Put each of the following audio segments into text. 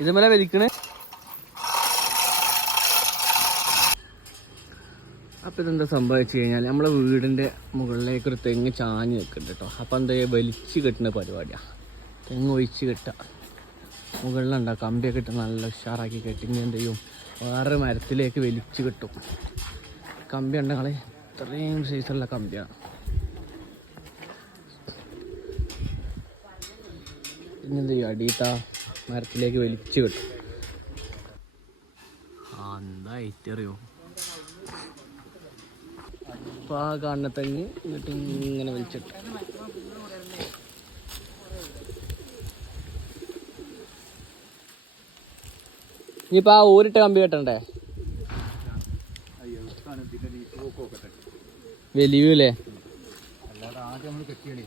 ഇതുമല്ല വലിക്കണേ. അപ്പം ഇതെന്താ സംഭവിച്ചു കഴിഞ്ഞാൽ നമ്മളെ വീടിൻ്റെ മുകളിലേക്ക് ഒരു തെങ്ങ് ചാഞ്ഞ് നിൽക്കുന്നുണ്ട് കേട്ടോ. അപ്പം എന്താ ചെയ്യുക, വലിച്ച് കെട്ടുന്ന പരിപാടിയാണ്. തെങ്ങ് ഒഴിച്ച് കെട്ടുക, മുകളിലുണ്ടാകും കമ്പിയൊക്കെ ഇട്ട് നല്ല ഉഷാറാക്കി കെട്ടി ഇനി എന്ത് ചെയ്യും, വേറെ മരത്തിലേക്ക് വലിച്ച് കെട്ടും. കമ്പി ഉണ്ടെങ്കിൽ ഇത്രയും സൈസുള്ള കമ്പിയാണ്. ഇനി എന്ത് ചെയ്യും, അടിയത്ത മരത്തിലേക്ക് വലിച്ച് കെട്ടും. എന്താ ഏറ്ററിയോ, അപ്പോൾ ആ കാണുന്ന തെങ്ങ് ഇങ്ങോട്ട് ഇങ്ങനെ വലിച്ചിട്ട് ഇനിയിപ്പോൾ ആ ഊരിട്ട കമ്പി കെട്ടണ്ടേ, വലിയൂല്ലേ? അല്ലാതെ ആദ്യം നമ്മൾ കെട്ടിയണേ.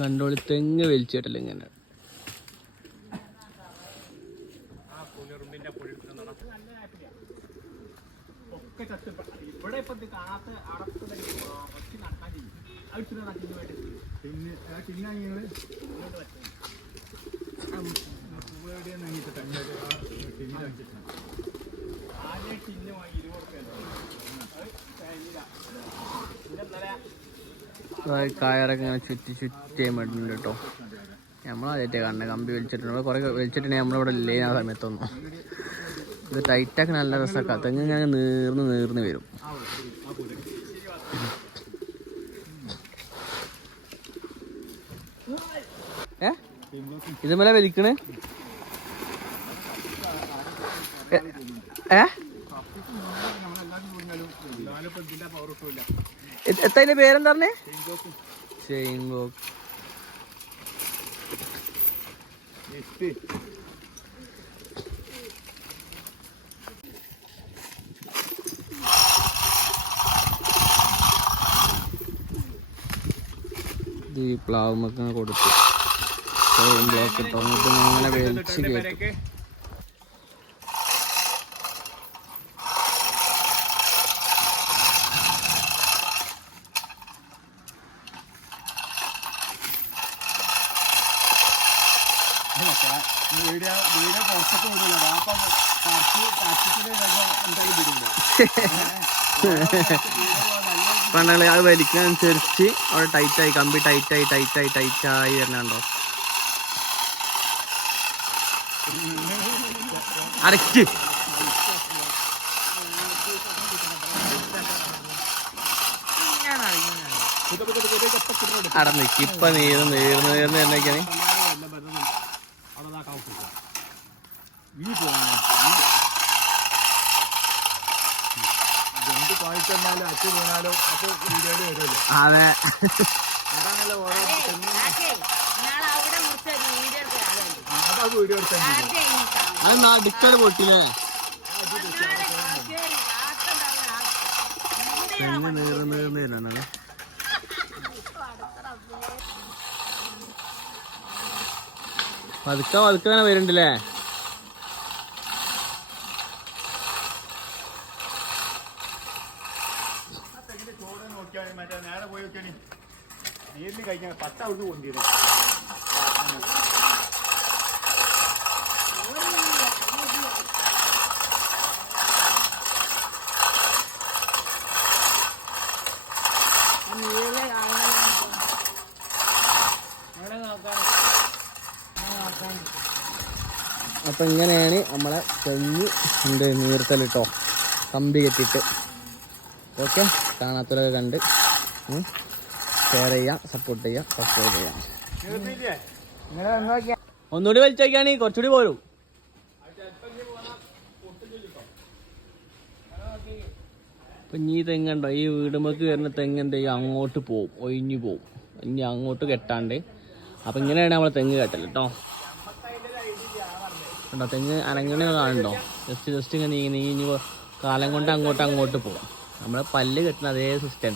കണ്ടോളി, തെങ്ങ് വലിച്ചിട്ടില്ല ഇങ്ങനെ. കായറൊക്കെ ഇങ്ങനെ ചുറ്റി വേണ്ടിട്ടുണ്ട് കേട്ടോ. നമ്മളാദ്യമായിട്ട് കാണുന്നത് കമ്പി വലിച്ചിട്ടുണ്ട്. കുറേ വലിച്ചിട്ടുണ്ടെങ്കിൽ നമ്മളിവിടെ ഇല്ലേ ആ സമയത്തൊന്നും. ഇത് ടൈറ്റാക്കി നല്ല രസമൊക്കെ. തെങ്ങ് ഇങ്ങനെ നീർന്ന് വരും. ഇതുമല്ല വലിക്കണേ. എത്തതിന്റെ പേരെന്താ പറഞ്ഞേ? Chain box. ഇത് ഈ പ്ലാവുമൊക്കെ കൊടുത്തു ചെയിൻ ബ്ലോക്ക് ഇട്ടോ, എന്നിട്ട് ഇങ്ങനെ വലിച്ച് കയറ്റും. പണ്ടങ്ങളെ അത് വലിക്കുന്നതനുസരിച്ച് അവിടെ ടൈറ്റായി കമ്പി ടൈറ്റായി വരണുണ്ടോ. അടയ്ക്ക് അടന്നിക്ക്. ഇപ്പൊ നീർന്ന് എന്നൊക്കെയാണ് അതെ. അതെന്താ ഡിക്കല് പൊട്ടില്ലേ? തെങ്ങ് നീർന്ന് വരുന്നല്ലേ. പതുക്കെ തന്നെ വരുന്നുണ്ടല്ലേ. നേരെ പോയി നോക്കിയാണ് നീരിന് കഴിക്കാൻ പട്ട അവിടുന്ന് കൊണ്ടിരുന്നു. അപ്പം ഇങ്ങനെയാണ് നമ്മളെ തെങ്ങ് നീർത്തൽ കേട്ടോ, കമ്പി കെട്ടിയിട്ട്. ഓക്കെ, കാണാത്തവരൊക്കെ കണ്ട് ഷെയർ ചെയ്യാം, സപ്പോർട്ട് ചെയ്യാം, സബ്സ്ക്രൈബ് ചെയ്യാം. ഒന്നുകൂടി വലിച്ചോക്കിയാണ് കുറച്ചുകൂടി പോരും. ഇപ്പം ഇനി തെങ്ങുണ്ടോ, ഈ വീടുമ്പക്ക് വരുന്ന തെങ്ങ് എന്ത് ചെയ്യും, അങ്ങോട്ട് പോവും, ഒഴിഞ്ഞു പോവും. ഇനി അങ്ങോട്ട് കെട്ടാണ്ട്. അപ്പം ഇങ്ങനെയാണ് നമ്മളെ തെങ്ങ് കെട്ടൽ കേട്ടോ. കണ്ടോ, തെങ്ങ് അനങ്ങനെ കാണുന്നുണ്ടോ? ജസ്റ്റ് ഇങ്ങനെ നീങ്ങി കാലം കൊണ്ട് അങ്ങോട്ട് പോകും. നമ്മളെ പല്ല് കെട്ടുന്ന അതേ സിസ്റ്റം.